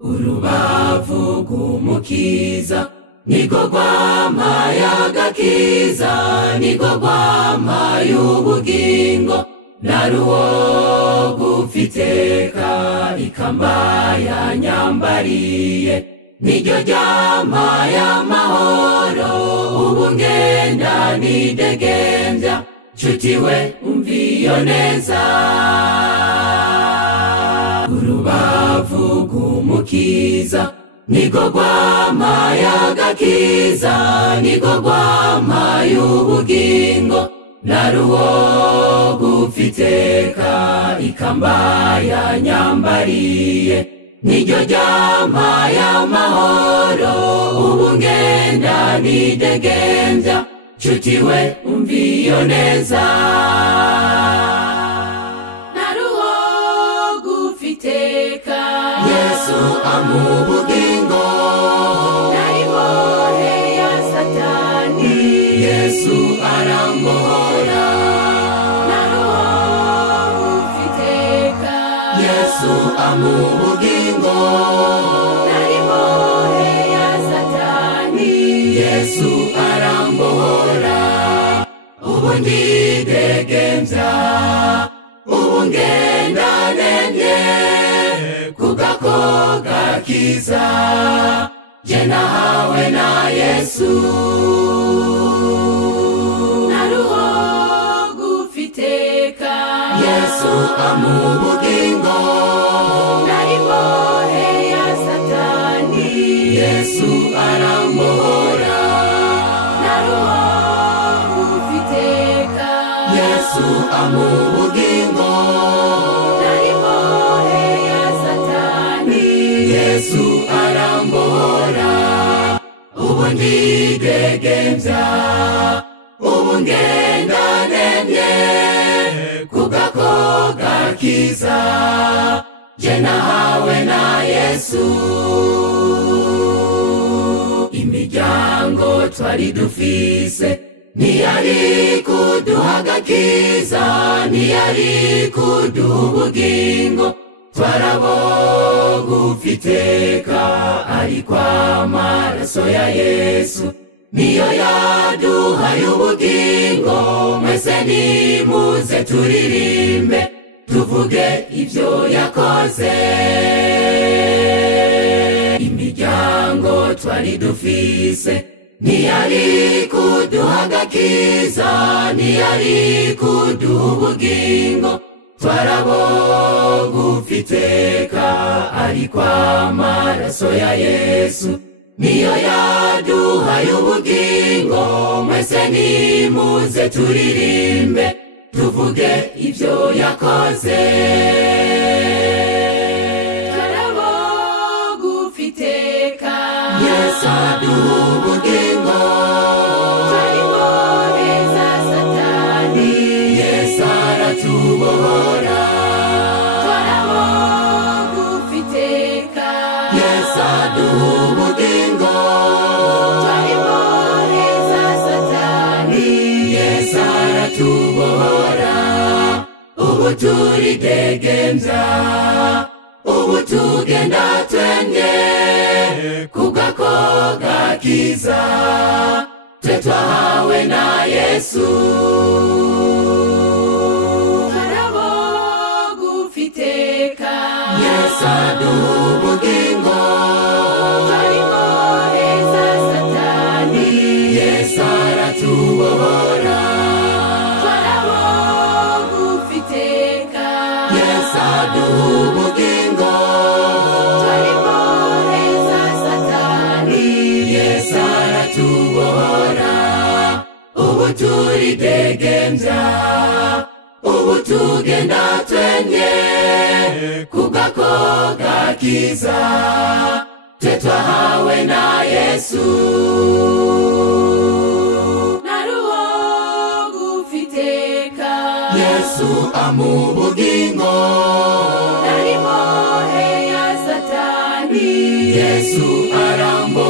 urubavu rw'umukiza niko rwampaye agakiza, niko rwampaye ubugingo, naruwo gufiteka ikamba yanyambariye, niryo ryampaye amahoro, ubu ngenda nidegembya, nshuti we umviyo neza. Urubavu rw'umukiza niko rwampaye agakiza, niko rwampaye ubugingo, naruwo gufiteka ikamba yanyambariye, niryo ryampaye amahoro, ubu ngenda nidegembya, nshuti we umviyo neza. Naruwo gufiteka Yesu amubugingo, narimbohe ya Satani Yesu arambohora. Naruwo gufiteka Yesu amubugingo, narimbohe ya Satani Yesu arambohora. Ubu ndidegembya, ubu ngenda nemye, kugako gakiza je nahawe na Yesu. Naruwo gufiteka Yesu amubugingo, narimbohe ya Satani Yesu arambohora. Naruwo gufiteka Yesu amubugingo, narimbohe ya Satani Yesu arambohora. Ubu ndidegembya, ubu ngenda nemye, kugako gakiza je nahawe na Yesu. Imiryango twari dufise ntiyari kuduha agakiza, ntiyari kuduha ubugingo, twarabo gufiteka, ariko amaraso ya Yesu niyo yaduhaye ubugingo. Mwese nimuze turirimbe, tuvuge ibyo yakoze. Imiryango twari dufise ntiyari kuduha agakiza, ntiyari kuduha ubugingo, twarabo gufiteka, ariko amaraso ya Yesu niyo yaduhaye ubugingo. Mwese nimuze turirimbe, tuvuge ibyo yakoze. Twarabo gufiteka Yesu aduha ubugingo, twarimbohe za Satani Yesu aratubohora. Twarabo gufiteka Yesu aduha ubugingo, twarimbohe za Satani Yesu aratubohora. Ubu turidegembya, ubu tugenda twemye, kugako gakiza twe twahawe na Yesu. Twarabo gufiteka Yesu aduha ubugingo, twarimbohe za Satani Yesu aratubohora. Twarabo gufiteka Yesu aduha ubugingo, twarimbohe za Satani Yesu aratubohora. Ubu turidegembya, ubu tugenda twemye, kugako gakiza twe twahawe na Yesu. Naruwo gufiteka Yesu amubugingo, narimbohe ya Satani Yesu arambohora.